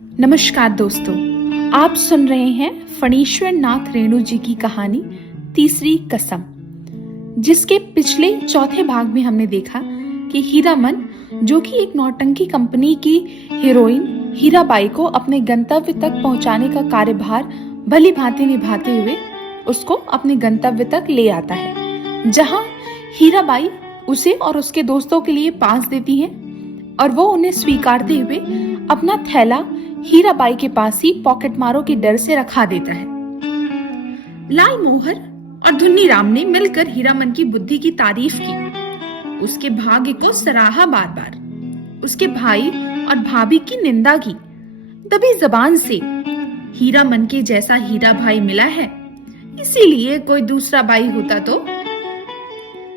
नमस्कार दोस्तों, आप सुन रहे हैं फणीश्वर नाथ रेणु जी की कहानी तीसरी कसम, जिसके पिछले चौथे भाग में हमने देखा कि हीरामन, जो कि एक नौटंकी कंपनी की हीरोइन हीराबाई को अपने गंतव्य तक पहुंचाने का कार्यभार भली भांति निभाते हुए उसको अपने गंतव्य तक ले आता है, जहां हीराबाई उसे और उसके दोस्तों के लिए पास देती है और वो उन्हें स्वीकारते हुए अपना थैला हीराबाई के पास ही पॉकेटमारों के डर से रखा देता है। लाल मोहर और धुन्नी राम ने मिलकर हीरामन की बुद्धि की तारीफ की, उसके भाग्य को सराहा बार बार, उसके भाई और भाभी की निंदा की। दबी जबान से हीरामन के जैसा हीरा भाई मिला है, इसीलिए कोई दूसरा भाई होता तो।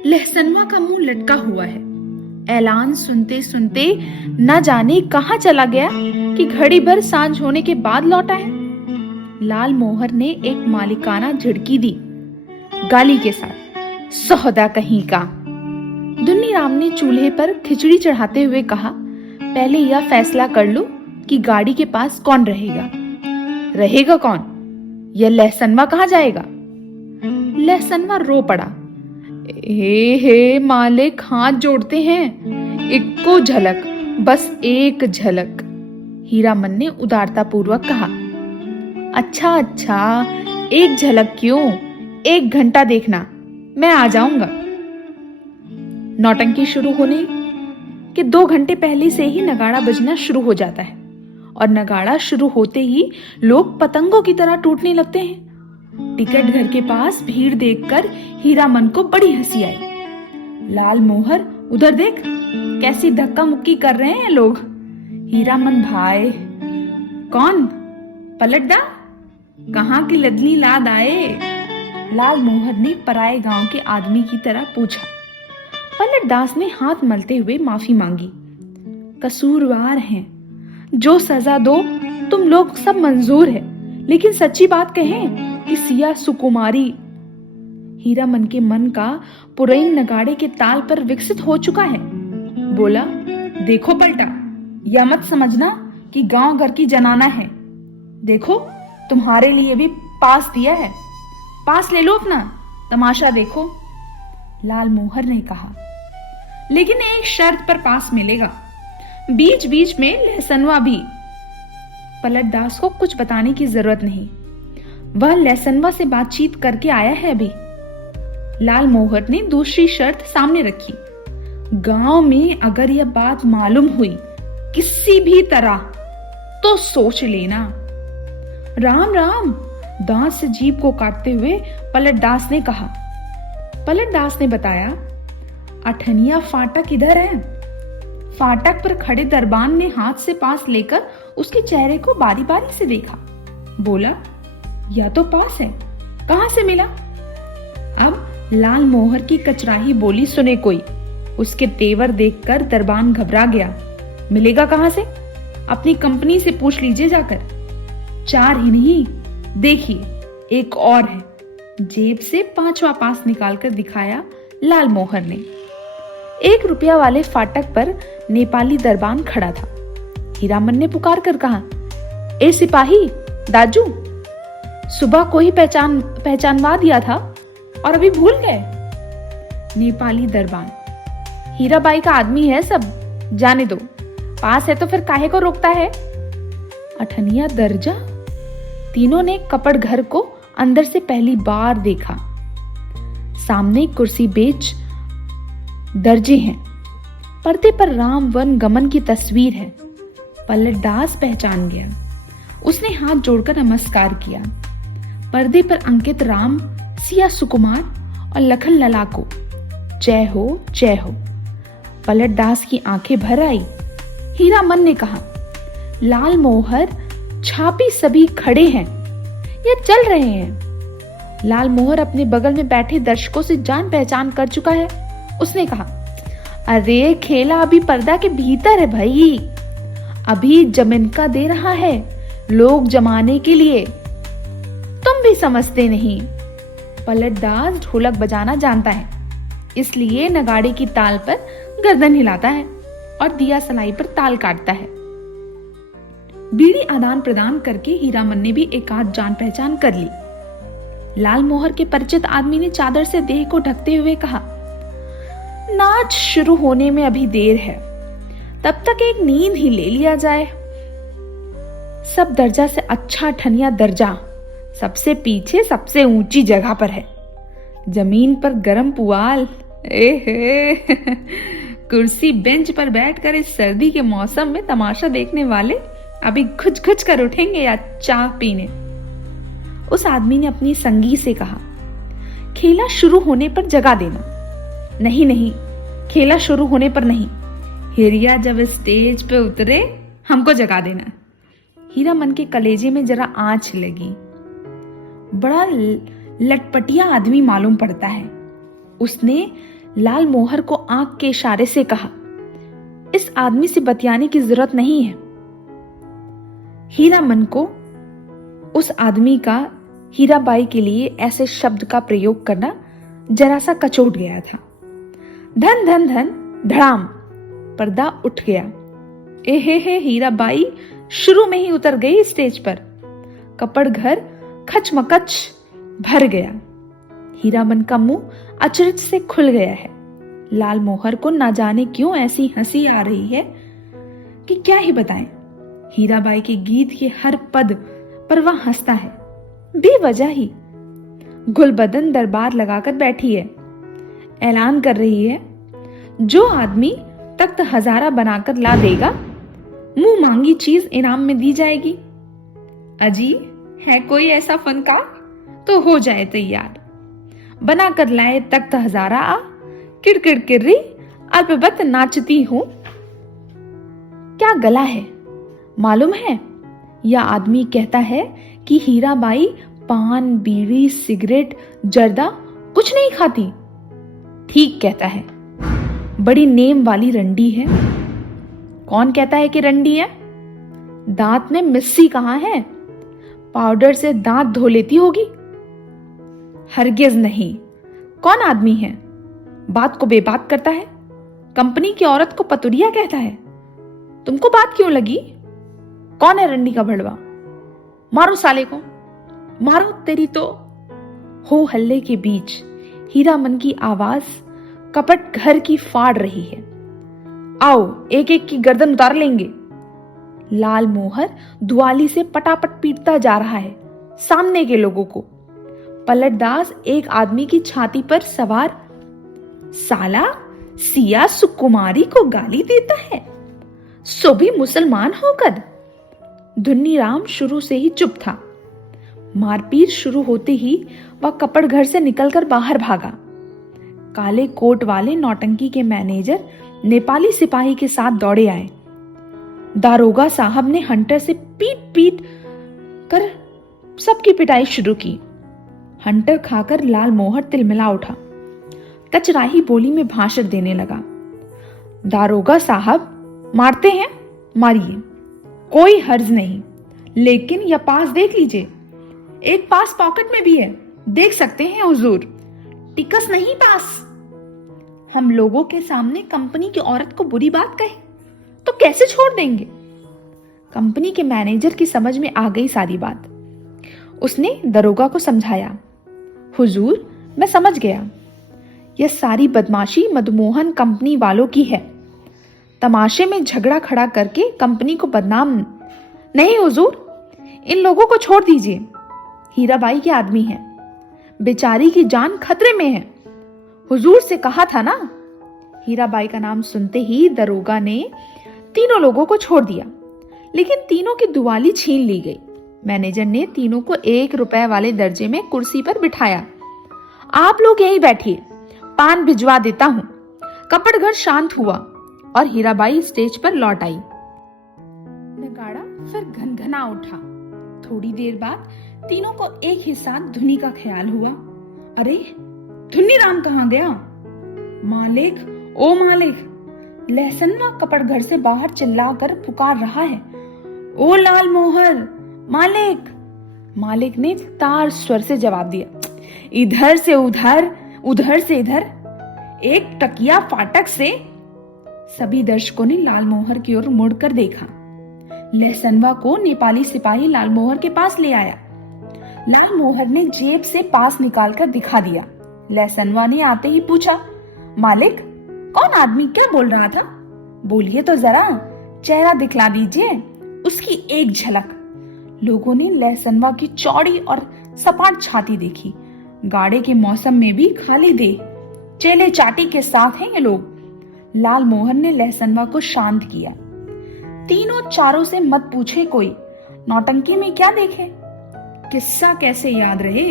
लहसनवा का मुंह लटका हुआ है। ऐलान सुनते सुनते न जाने कहां चला गया कि घड़ी भर सांझ होने के बाद लौटा है। लाल मोहर ने एक मालिकाना झिड़की दी, गाली के साथ, सौदा कहीं का। धुन्नी राम ने चूल्हे पर खिचड़ी चढ़ाते हुए कहा, पहले यह फैसला कर लो कि गाड़ी के पास कौन रहेगा। रहेगा कौन? यह लहसनवा कहाँ जाएगा? लहसनवा रो पड़ा। हे मालिक, हाथ जोड़ते हैं, इक्को झलक, बस एक झलक। हीरामन ने उदारता पूर्वक कहा। अच्छा, एक झलक क्यों, 1 घंटा देखना, मैं आ जाऊंगा। नौटंकी शुरू होने के 2 घंटे पहले से ही नगाड़ा बजना शुरू हो जाता है और नगाड़ा शुरू होते ही लोग पतंगों की तरह टूटने लगते हैं। टिकट घर के पास भीड़ देखकर हीरामन को बड़ी हंसी आई। लाल मोहर, उधर देख, कैसी धक्का मुक्की कर रहे हैं लोग। हीरामन भाई, कौन? पलटदा? कहाँ की लदनी लाद आए? लाल मोहर ने पराए गांव के आदमी की तरह पूछा। पलटदास ने हाथ मलते हुए माफी मांगी। कसूरवार हैं, जो सजा दो तुम लोग सब मंजूर है, लेकिन सच्ची बात कहें कि सिया सुकुमारी। हीरामन के मन का पुरैन नगाड़े के ताल पर विकसित हो चुका है। बोला, देखो पलटा, यह मत समझना कि गांव घर की जनाना है। देखो, तुम्हारे लिए भी पास दिया है, पास ले लो अपना, तमाशा देखो। लाल मोहर ने कहा, लेकिन एक शर्त पर पास मिलेगा, बीच बीच में लहसनवा भी। पलटदास को कुछ बताने की जरूरत नहीं, वह लहसनवा से बातचीत करके आया है अभी। लाल मोहर ने दूसरी शर्त सामने रखी, गांव में अगर यह बात मालूम हुई किसी भी तरह तो सोच लेना। राम राम, दांत से जीभ को काटते हुए पलटदास ने कहा। पलटदास ने बताया, अठनिया फाटक इधर है। फाटक पर खड़े दरबान ने हाथ से पास लेकर उसके चेहरे को बारी बारी से देखा। बोला, यह तो पास है, कहां से मिला? अब लाल मोहर की कचराही बोली सुने कोई। उसके तेवर देखकर दरबान घबरा गया। मिलेगा कहां से? अपनी कंपनी से पूछ लीजिए जाकर। 4 ही नहीं, देखिए एक और है। जेब से 5वां पास निकालकर दिखाया लाल मोहर ने। 1 रुपया वाले फाटक पर नेपाली दरबान खड़ा था। हीरामन ने पुकार कर कहा, ए सिपाही दाजू, सुबह को ही पहचानवा दिया था और अभी भूल गए? नेपाली दरबान, हीराबाई का आदमी है सब, जाने दो, पास है तो फिर काहे को रोकता है? अठनिया दर्जा। तीनों ने कपड़ घर को अंदर से पहली बार देखा। सामने कुर्सी बेच दर्जे हैं, पर्दे पर राम वन गमन की तस्वीर है। पलटदास पहचान गया। उसने हाथ जोड़कर नमस्कार किया। पर्दे पर अंकित राम, सिया सुकुमार और लखन लला को जय हो जय हो। पलटदास की आंखें भर आई। हीरामन ने कहा, लाल मोहर, छापी सभी खड़े हैं, ये चल रहे हैं। लाल मोहर अपने बगल में बैठे दर्शकों से जान पहचान कर चुका है। उसने कहा, अरे खेला अभी पर्दा के भीतर है भाई, अभी जमनका दे रहा है लोग जमाने के लिए, तुम भी समझते नहीं। पलटदास ढोलक बजाना जानता है, इसलिए नगाड़े की ताल पर गर्दन हिलाता है और दिया सलाई पर ताल काटता है। बीड़ी आदान प्रदान करके हीरामन ने भी एक आध जान पहचान कर ली। लाल मोहर के परिचित आदमी ने चादर से देह को ढकते हुए कहा, नाच शुरू होने में अभी देर है, तब तक एक नींद ही ले लिया जाए। सब दर्जा से अच्छा ठनिया दर्जा सबसे पीछे सबसे ऊंची जगह पर है। जमीन पर गरम पुआल, एहे कुर्सी बेंच पर बैठकर इस सर्दी के मौसम में तमाशा देखने वाले अभी घुच घुच कर उठेंगे या चाय पीने। उस आदमी ने अपनी संगी से कहा, खेला शुरू होने पर जगा देना। नहीं नहीं, खेला शुरू होने पर नहीं, हिरिया जब स्टेज पे उतरे हमको जगा देना। हीरामन के कलेजे में जरा आंच लगी। बड़ा लटपटिया आदमी मालूम पड़ता है। उसने लाल मोहर को आंख के इशारे से कहा, इस आदमी से बतियाने की जरूरत नहीं है। हीरामन को उस आदमी का हीराबाई के लिए ऐसे शब्द का प्रयोग करना जरा सा कचोट गया था। धन धन धन धड़ाम, पर्दा उठ गया। एहे हीराबाई शुरू में ही उतर गई स्टेज पर। कपड़ घर खचमकच भर गया। हीरामन का मुंह अचरज से खुल गया है। लाल मोहर को ना जाने क्यों ऐसी हंसी आ रही है कि क्या ही बताएं। हीराबाई के गीत के हर पद पर वह हंसता है, बेवजह ही। गुलबदन दरबार लगाकर बैठी है, ऐलान कर रही है, जो आदमी तख्त हजारा बनाकर ला देगा, मुंह मांगी चीज इनाम में दी जाएगी। अजी है कोई ऐसा फनकार तो हो जाए तैयार। बना कर लाए तख्त हजारा आ, किड़किड़ किर्री अल्पबत नाचती हूं। क्या गला है मालूम है? यह आदमी कहता है कि हीराबाई पान बीड़ी सिगरेट जर्दा कुछ नहीं खाती। ठीक कहता है, बड़ी नेम वाली रंडी है। कौन कहता है कि रंडी है? दांत में मिस्सी कहां है? पाउडर से दांत धो लेती होगी। हरगिज नहीं। कौन आदमी है? बात को बेबात करता है। कंपनी की औरत को पतुरिया कहता है। तुमको बात क्यों लगी? कौन है रंडी का भड़वा? मारो साले को, मारो तेरी तो। हो हल्ले के बीच हीरामन की आवाज कपट घर की फाड़ रही है। आओ एक एक की गर्दन उतार लेंगे। लाल मोहर दुआली से पटापट पीटता जा रहा है सामने के लोगों को। पलटदास एक आदमी की छाती पर सवार, साला सिया सुकुमारी को गाली देता है, सो भी मुसलमान होकर। धुन्नी राम शुरू से ही चुप था। मारपीट शुरू होते ही वह कपड़ घर से निकलकर बाहर भागा। काले कोट वाले नौटंकी के मैनेजर नेपाली सिपाही के साथ दौड़े आए। दारोगा साहब ने हंटर से पीट पीट कर सबकी पिटाई शुरू की। हंटर खाकर लाल मोहर तिलमिला उठा, कचराही बोली में भाषण देने लगा। दारोगा साहब मारते हैं, मारिए, कोई हर्ज नहीं, लेकिन यह पास देख लीजिए, एक पास पॉकेट में भी है, देख सकते हैं हुजूर। टिकस नहीं पास। हम लोगों के सामने कंपनी की औरत को बुरी बात कहे तो कैसे छोड़ देंगे? कंपनी के मैनेजर की समझ में आ गई सारी बात। उसने दरोगा को समझाया, हुजूर मैं समझ गया, यह सारी बदमाशी मदमोहन कंपनी वालों की है। तमाशे में झगड़ा खड़ा करके कंपनी को बदनाम नहीं हुजूर, इन लोगों को छोड़ दीजिए। हीराबाई के आदमी हैं, बेचारी की जान खतरे में है। हुजूर से कहा था ना। हीराबाई का नाम सुनते ही दरोगा ने तीनों लोगों को छोड़ दिया, लेकिन तीनों की दुआली छीन ली गई। मैनेजर ने तीनों को 1 रुपए वाले दर्जे में कुर्सी पर बिठाया। आप लोग यहीं बैठिए, पान भिजवा देता हूं। कपड़ घर शांत हुआ और हीराबाई स्टेज पर लौट आई। नगाड़ा फिर घनघना उठा। थोड़ी देर बाद तीनों को एक ही साथ धुनी का ख्याल हुआ। अरे धुन्नी राम कहाँ गया? मालिक, ओ मालिक, लहसनवा कपड़ घर से बाहर चिल्लाकर पुकार रहा है, ओ लाल मोहर, मालिक। मालिक ने तार स्वर से जवाब दिया, इधर से उधर, उधर से इधर, एक टकिया फाटक से। सभी दर्शकों ने लाल मोहर की ओर मुड़कर देखा, लहसनवा को नेपाली सिपाही लालमोहर के पास ले आया। लालमोहर ने जेब से पास निकालकर दिखा दिया। लहसनवा ने आते ही पूछा, मालिक, कौन आदमी क्या बोल रहा था? बोलिए तो जरा, चेहरा दिखला दीजिए, उसकी एक झलक। लोगों ने लहसनवा की चौड़ी और सपाट छाती देखी। गाड़े के मौसम में भी खाली दे, चेले चाटी के साथ हैं ये लोग। लालमोहर ने लहसनवा को शांत किया। तीनों चारों से मत पूछे कोई, नौटंकी में क्या देखे, किस्सा कैसे याद रहे।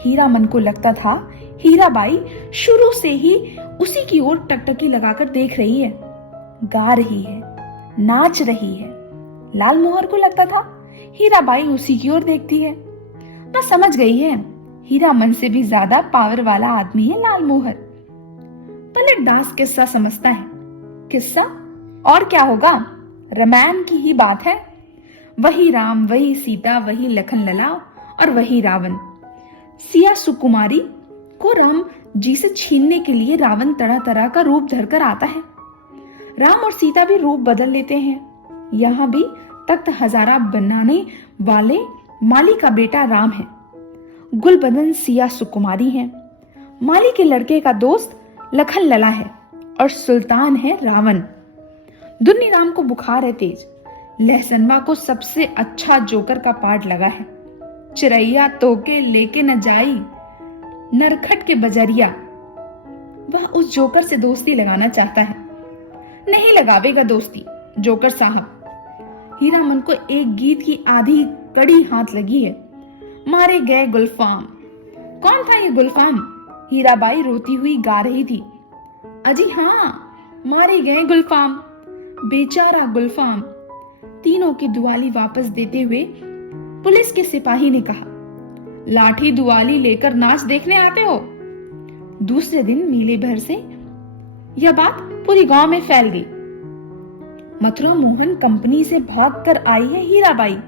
हीरामन को लगता था हीराबाई शुरू से ही उसी की ओर टकटकी लगाकर देख रही है, गा रही है, नाच रही है। लालमोहर को लगता था हीराबाई उसी की ओर देखती है। ना समझ गई है, हीरामन से भी ज्यादा पावर वाला आदमी है लालमोहर। पलट दास किस्सा समझता है। किस्सा और क्या होगा, रामायण की ही बात है। वही राम, वही सीता, वही लखन लला और वही रावण। सिया सुकुमारी को राम जी से छीनने के लिए रावण तरह तरह का रूप धरकर आता है। राम और सीता भी रूप बदल लेते हैं। यहाँ भी तख्त हजारा बनाने वाले माली का बेटा राम है, गुलबदन सिया सुकुमारी है, माली के लड़के का दोस्त लखन लला है और सुल्तान है रावण। दुन्नी राम को बुखार है तेज। लहसनवा को सबसे अच्छा जोकर का पार्ट लगा है। चिरैया तोके लेके न जाई, नरखट के बजरिया। वह उस जोकर से दोस्ती लगाना चाहता है। नहीं लगावेगा दोस्ती जोकर साहब। हीरामन को एक गीत की आधी कड़ी हाथ लगी है, मारे गए गुलफाम। कौन था ये गुलफाम? हीराबाई रोती हुई गा रही थी। अजी हाँ, मारे गए गुलफाम, बेचारा गुलफाम। तीनों की दुआली वापस देते हुए पुलिस के सिपाही ने कहा, लाठी दुआली लेकर नाच देखने आते हो? दूसरे दिन मेले भर से यह बात पूरी गांव में फैल गई। मथुरा मोहन कंपनी से भागकर आई है हीराबाई,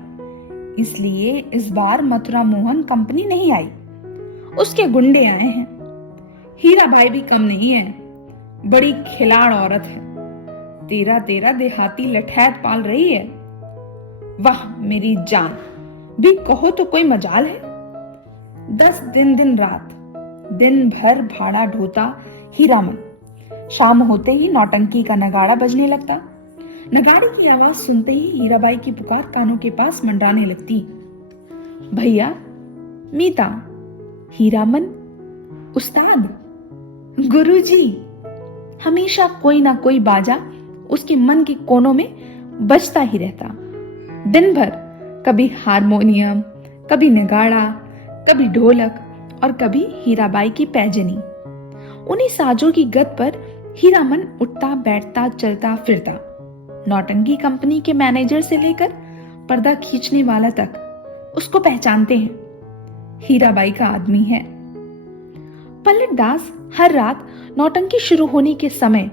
इसलिए इस बार मथुरा मोहन कंपनी नहीं आई, उसके गुंडे आए हैं। हीराबाई भी कम नहीं है, बड़ी खिलाड़ औरत है। तेरा देहाती लठैत पाल रही है। वाह मेरी जान, भी कहो तो कोई मजाल है। 10 दिन रात, दिन भर भाड़ा ढोता हीरामन। शाम होते ही नौटंकी का नगाड़ा बजने लगता। नगाड़े की आवाज सुनते ही हीराबाई की पुकार कानों के पास मंडराने लगती। भैया, मीता, हीरामन, उस्ताद, गुरुजी। हमेशा कोई ना कोई बाजा उसके मन के कोनों में बजता ही रहता। दिन भर कभी हारमोनियम, कभी नगाड़ा, कभी ढोलक और कभी हीराबाई की पैजनी। उन्हीं साजों की गत पर हीरामन उठता बैठता चलता फिरता। नौटंकी कंपनी के मैनेजर से लेकर पर्दा खींचने वाला तक उसको पहचानते हैं, हीराबाई का आदमी है। पलट दास हर रात नौटंकी शुरू होने के समय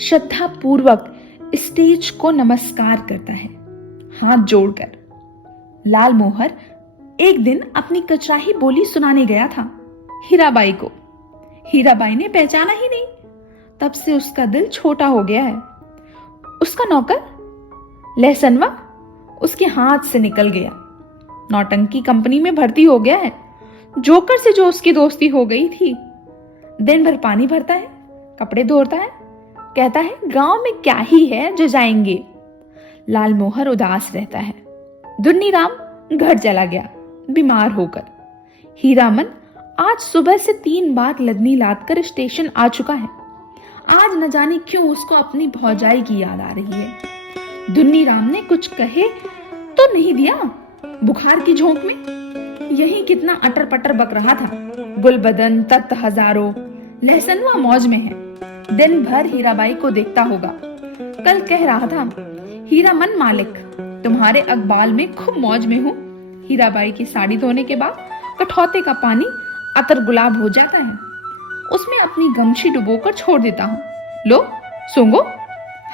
श्रद्धा पूर्वक स्टेज को नमस्कार करता है, हाथ जोड़कर। लालमोहर एक दिन अपनी कचराही बोली सुनाने गया था हीराबाई को। हीराबाई ने पहचाना ही नहीं। तब से उसका दिल छोटा हो गया है। उसका नौकर लहसनवा उसके हाथ से निकल गया, नौटंकी कंपनी में भर्ती हो गया है। जोकर से जो उसकी दोस्ती हो गई थी। दिन भर पानी भरता है, कपड़े धोता है, कहता है गांव में क्या ही है जो जाएंगे। लालमोहर उदास रहता है। दुन्नी राम घर चला गया बीमार होकर। हीरामन आज सुबह से 3 बार लदनी लादकर स्टेशन आ चुका है। आज न जाने क्यों उसको अपनी भौजाई की याद आ रही है। दुन्नी राम ने कुछ कहे तो नहीं दिया। बुखार की झोंक में यही कितना अटर पटर बक रहा था। गुलबदन, तख्त हजारों, लहसनवा मौज में है। दिन भर हीराबाई को देखता होगा। कल कह रहा था, हीरामन मालिक, तुम्हारे अकबाल में खूब मौज में हूँ। हीराबाई की साड़ी धोने के बाद कठौते का पानी अतर गुलाब हो जाता है, उसमें अपनी गमछी डुबोकर छोड़ देता हूँ। लो सूंघो।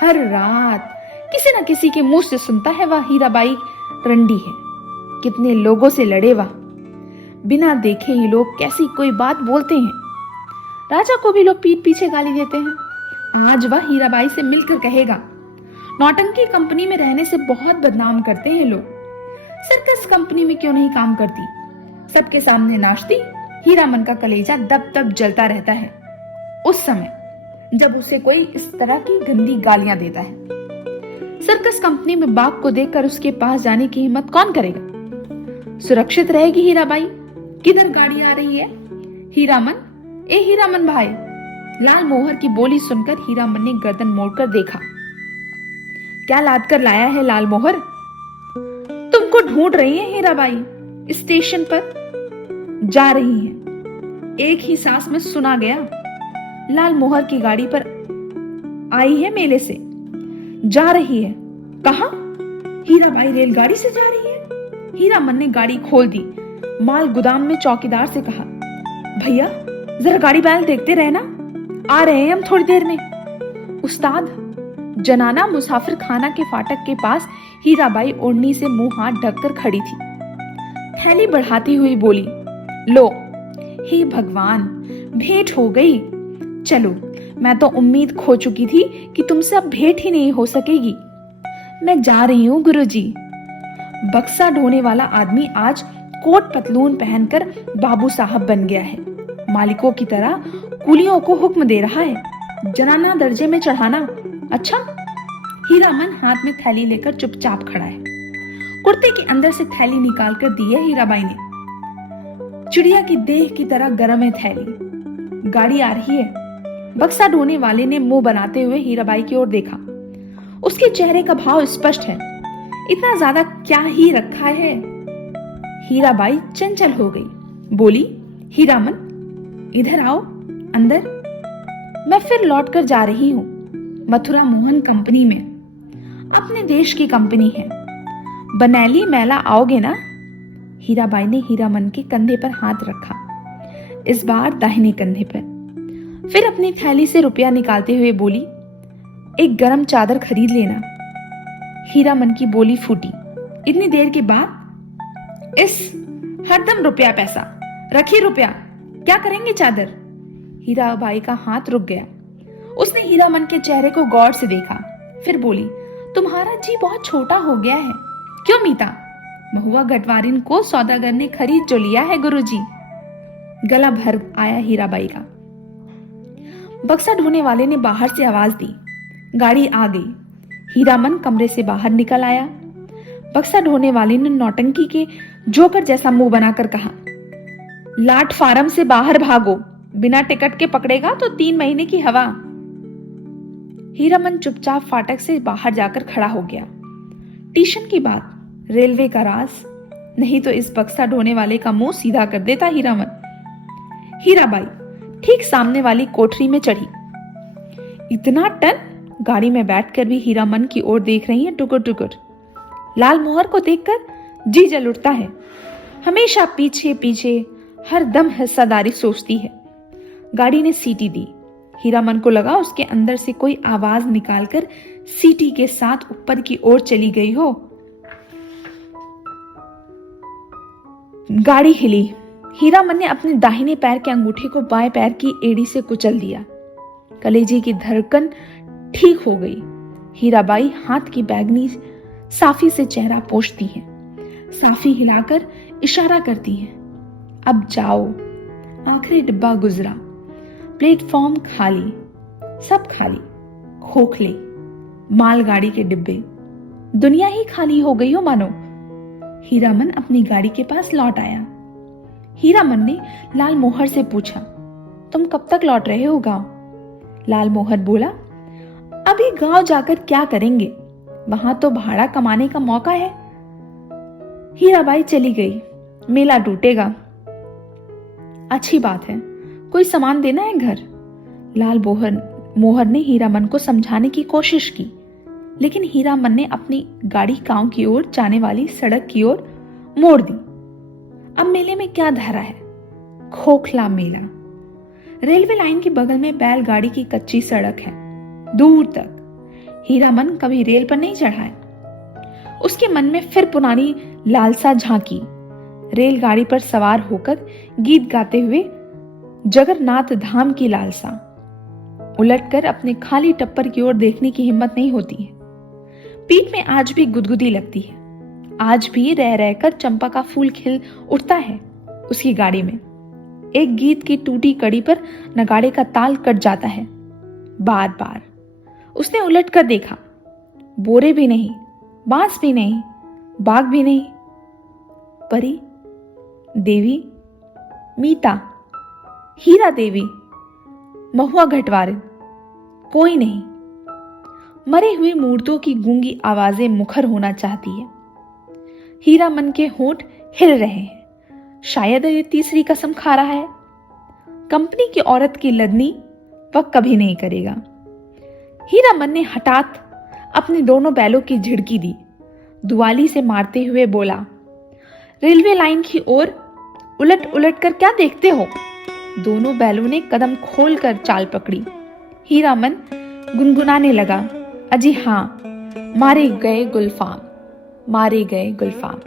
हर रात किसी न किसी के मुंह से सुनता है वह हीराबाई रंडी है। कितने लोगों से लड़े वह, बिना देखे ही लोग कैसी कोई बात बोलते हैं। राजा को भी लोग पीठ पीछे गाली देते हैं। आज वह हीराबाई से मिलकर कहेगा, नौटंकी कंपनी में रहने से बहुत बदनाम करते हैं लोग। सर्कस कंपनी में क्यों नहीं काम करती, सबके सामने नाचती। हीरामन का कलेजा दब दब जलता रहता है उस समय जब उसे कोई इस तरह की गंदी गालियां देता है। सर्कस कंपनी में बाघ को देखकर उसके पास जाने की हिम्मत कौन करेगा। सुरक्षित रहेगी हीराबाई। किधर गाड़ी आ रही है? हीरामन, ए हीरामन भाई। लाल मोहर की बोली सुनकर हीरामन ने गर्दन मोड़कर देखा। क्या लाद कर लाया है लाल मोहर? तुमको ढूंढ रही है हीराबाई, स्टेशन पर जा रही है। एक ही सांस में सुना गया। लाल मोहर की गाड़ी पर आई है, मेले से जा रही है। कहां? हीराबाई रेलगाड़ी से जा रही है। हीरामन ने गाड़ी खोल दी। माल गोदाम में चौकीदार से कहा, भैया जरा गाड़ी बैल देखते रहना, आ रहे हैं हम थोड़ी देर में। उस्ताद, जनाना मुसाफिर खाना के फाटक के पास हीराबाई ओढ़नी से मुंह हाथ ढककर खड़ी थी। थैली बढ़ाती हुई बोली, लो, हे भगवान, भेंट हो गई। चलो, मैं तो उम्मीद खो चुकी थी कि तुमसे अब भेंट ही नहीं हो सकेगी। मैं जा रही हूँ गुरुजी। बक्सा ढोने वाला आदमी आज कोट पतलून पहनकर बाबू साहब बन गया है। मालिकों की तरह कुलियों को हुक्म दे रहा है, जनाना दर्जे में चढ़ाना। अच्छा। हीरामन हाथ में थैली लेकर चुपचाप खड़ा है। कुर्ते के अंदर से थैली निकालकर दी है हीराबाई ने। चिड़िया की देह की तरह गर्म है थैली। गाड़ी आ रही है। बक्सा ढोने वाले ने मुंह बनाते हुए हीराबाई की ओर देखा। उसके चेहरे का भाव स्पष्ट है। इतना ज्यादा क्या ही रखा है। हीराबाई चंचल हो गई। बोली, हीरामन, इधर आओ अंदर। मैं फिर लौट कर जा रही हूँ मथुरा मोहन कंपनी में। अपने देश की कंपनी है। बनैली मेला आओगे ना? हीराबाई ने हीरामन के कंधे पर हाथ रखा, इस बार दाहिने कंधे पर। फिर अपनी थैली से रुपया निकालते हुए बोली, एक गरम चादर खरीद लेना। हीरामन की बोली फूटी। इतनी देर के बाद? इस हरदम रुपया पैसा, रखिए रुपया। क्या करेंगे चादर? हीराबाई का हाथ रुक गया। उसने हीरामन के चेहरे को गौर से देखा, फिर बोली, तुम्हारा जी बहुत छोटा हो गया है। क्यों मीता? महुआ गटवारिन को सौदागर ने खरीद जो लिया है गुरुजी। गला भर आया हीराबाई का। बक्सा ढोने वाले ने बाहर से आवाज दी। गाड़ी आ गई। हीरामन कमरे से बाहर निकल आया। बक्सा ढोने वाले ने नौटंकी के जोकर जैसा मुंह बनाकर कहा, लाट फार्म से बाहर भागो, बिना टिकट के पकड़ेगा तो 3 महीने की हवा। हीरामन चुपचाप फाटक से बाहर जाकर खड़ा हो गया। टीशन की बात, रेलवे का राज, नहीं तो इस बक्सा ढोने वाले का मुंह सीधा कर देता हीरामन। हीराबाई ठीक सामने वाली कोठरी में चढ़ी। इतना टन? गाड़ी में बैठकर भी हीरामन की ओर देख रही है टुकुर टुकुर। लाल मोहर को देखकर जी जल उठता है। हमेशा पीछे पीछे, हर दम हिस्सादारी सोचती है। गाड़ी ने सीटी दी। हीरामन को लगा उसके अंदर से कोई आवाज निकालकर सीटी के साथ ऊपर की ओर चली गई हो। गाड़ी हिली। हीरामन ने अपने दाहिने पैर के अंगूठे को बाएं पैर की एड़ी से कुचल दिया। कलेजे की धड़कन ठीक हो गई। हीराबाई हाथ की बैगनी साफी से चेहरा पोंछती है। साफी हिलाकर इशारा करती है, अब जाओ। आखिरी डिब्बा गुजरा। प्लेटफॉर्म खाली, सब खाली, खोखले, मालगाड़ी के डिब्बे, दुनिया ही खाली हो गई हो मानो। हीरामन अपनी गाड़ी के पास लौट आया। हीरामन ने लाल मोहर से पूछा, तुम कब तक लौट रहे हो गांव? लाल मोहर बोला, अभी गांव जाकर क्या करेंगे, वहां तो भाड़ा कमाने का मौका है। हीराबाई चली गई। मेला टूटेगा। अच्छी बात है, कोई सामान देना है घर। लाल मोहर ने हीरामन को समझाने की कोशिश की, लेकिन हीरामन ने अपनी गाड़ी गांव की ओर जाने वाली सड़क की ओर मोड़ दी। अब मेले में क्या धरा है? खोखला मेला। रेलवे लाइन के बगल में बैलगाड़ी की कच्ची सड़क है, दूर तक। हीरामन कभी रेल पर नहीं चढ़ा है। उसके मन में फिर पुरानी लालसा झांकी। रेलगाड़ी पर सवार होकर गीत गाते हुए जगन्नाथ धाम की लालसा। उलटकर अपने खाली टप्पर की ओर देखने की हिम्मत नहीं होती है। पीठ में आज भी गुदगुदी लगती है। आज भी रह रहकर चंपा का फूल खिल उठता है उसकी गाड़ी में। एक गीत की टूटी कड़ी पर नगाड़े का ताल कट जाता है। बार बार उसने उलट कर देखा, बोरे भी नहीं, बांस भी नहीं, बाग भी नहीं। परी, देवी, मीता, हीरा देवी, महुआ घटवारिन, कोई नहीं। मरे हुए मूर्तों की गूंगी आवाजें मुखर होना चाहती है। हीरा मन के होंठ हिल रहे हैं। शायद ये तीसरी कसम खा रहा है। कंपनी की औरत की लदनी वह कभी नहीं करेगा। हीरा मन ने हठात अपने दोनों बैलों की झिड़की दी, दुआली से मारते हुए बोला, रेलवे लाइन की ओर उलट उलट कर क्या देखते हो? दोनों बैलों ने कदम खोलकर चाल पकड़ी। हीरा मन गुनगुनाने लगा, अजी हाँ, मारे गए गुलफाम, मारे गए गुलफाम।